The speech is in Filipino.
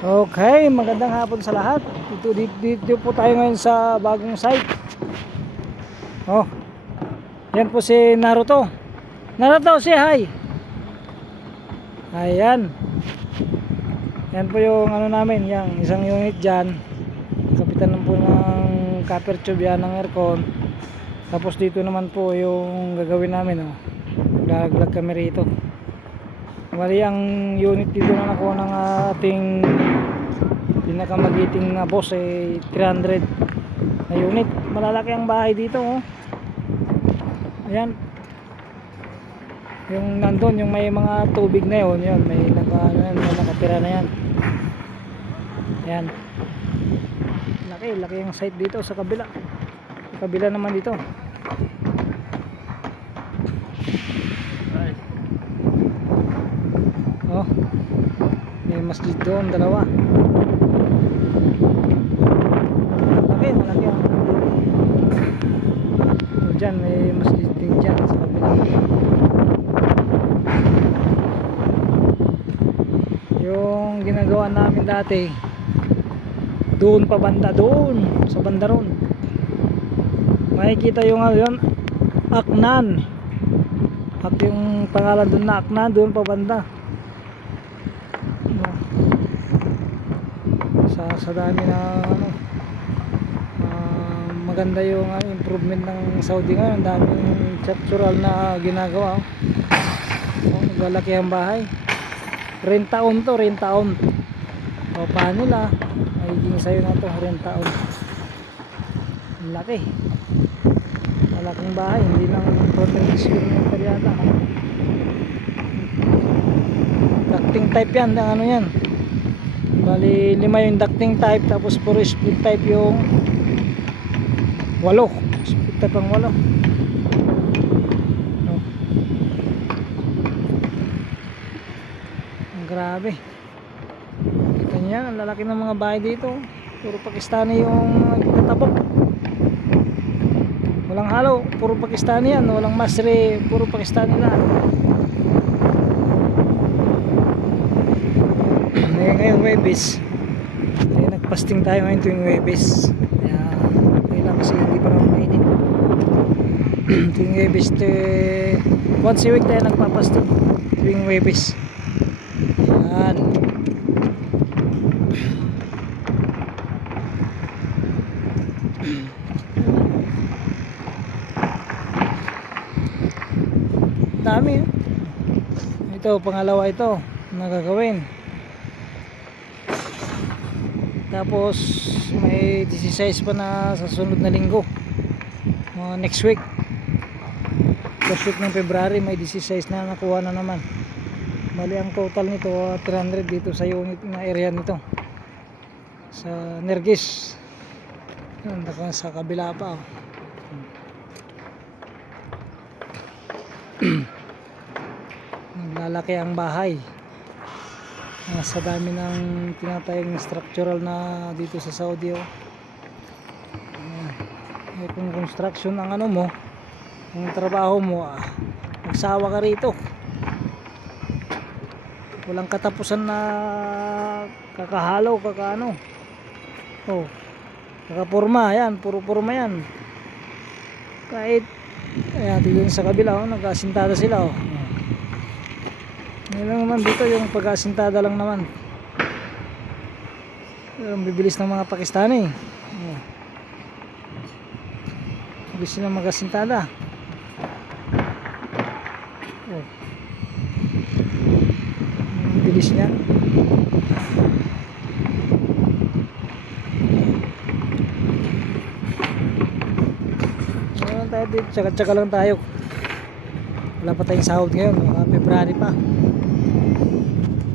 Okay, magandang hapon sa lahat. Dito po tayo ngayon sa bagong site. Oh, yan po si Naruto. Naruto, say hi. Ayan. Yan po yung ano namin, yung isang unit dyan. Kapitan po ng copper tube yan ng aircon. Tapos dito naman po yung gagawin namin. Oh. Gaglag kami rito. Mali ang unit dito na nakuha ng ating pinakamagiting na boss 300 na unit. Malalaki ang bahay dito oh. Ayan. Yung nandun, yung may mga tubig na yun, may nakatira na yan. Ayan. Laki yung site dito sa kabila. Sa kabila naman dito. Oh. May masjid doon, dalawa. Malaki ang dyan, may masjid din dyan sa kabila. Yung ginagawa namin dati doon pa banda, doon sa banda ron makikita yung yun, Aknan at yung pangalan doon na Aknan, doon pa banda sa dami na maganda yung improvement ng Saudi ngayon. Daming structural na ginagawa naglalaki ang bahay. Rentaon to, rentaon o paano nila magiging sayo na to, rentaon. Laki, malaking bahay, hindi lang protection meter yata. Ducting type yan, ano yan, bali 5 yung ducting type, tapos puro split type yung 8 split type ang 8. Grabe, kita niya ang lalaki ng mga bahay dito. Puro Pakistani yung nagtatabok, walang halo, puro Pakistani yan, walang masri, puro Pakistani na. Ngayon Webes, nagpasting tayo ngayon tuwing Webes. Kaya kasi hindi pa naman mainit. Tuwing Webes once a week tayo nagpapasting tuwing Webes. Yan. Dami. Ito pangalawa ito na gagawin. Tapos may 16 pa na sa sunod na linggo, next week, first week ng February may 16 na nakuha na naman. Bali ang total nito 300 dito sa unit na area nito sa Nergis. Sa kabila pa naglalaki ang bahay sa dami ng tinatayang structural na dito sa Saudi kung construction ang ano mo, ang trabaho mo, magsawa ka rito. Walang katapusan na kakahalo, kakaano. Kakapurma, yan, puro purma yan. Kahit ayan, dito sa kabila nag-asintada sila Ngayon lang naman dito yung pag-asintada lang naman. Ang bibilis ng mga Pakistani. Bibilis sila mag-asintada. Bilis niya. Ngayon tayo dito, tsaga-tsaga lang tayo. Wala pa tayong sahod ngayon, February pa.